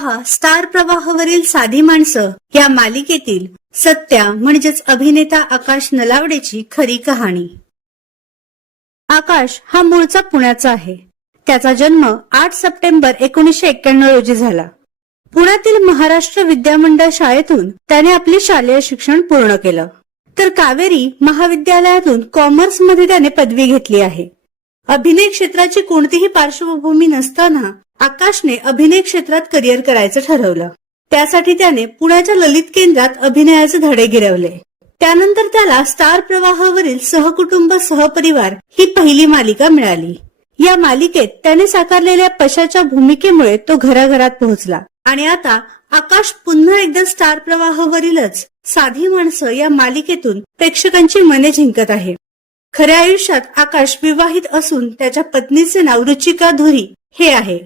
पहा स्टार प्रवाहावरील साधी माणसं या मालिकेतील सत्या म्हणजेच अभिनेता आकाश नलावडेची खरी कहाणी। आकाश हा मूळचा पुण्याचा आहे। त्याचा जन्म 8 सप्टेंबर 1991 रोजी झाला। पुण्यातील महाराष्ट्र विद्यामंडळ शाळेतून त्याने आपले शालेय शिक्षण पूर्ण केलं, तर कावेरी महाविद्यालयातून कॉमर्स मध्ये त्याने पदवी घेतली आहे। अभिनय क्षेत्राची कोणतीही पार्श्वभूमी नसताना आकाशने अभिनय क्षेत्रात करिअर करायचं ठरवलं। त्यासाठी त्याने पुण्याच्या ललित केंद्रात अभिनयाचे धडे गिरवले। त्यानंतर त्याला स्टार प्रवाहावरील सहकुटुंब सहपरिवार ही पहिली मालिका मिळाली। या मालिकेत त्याने साकारलेल्या पशाच्या भूमिकेमुळे तो घराघरात पोहोचला आणि आता आकाश पुन्हा एकदा स्टार प्रवाहावरीलच साधी माणसं या मालिकेतून प्रेक्षकांची मने जिंकत आहे। खऱ्या आयुष्यात आकाश विवाहित असून त्याच्या पत्नीचे नाव रुचिका धुरी हे आहे।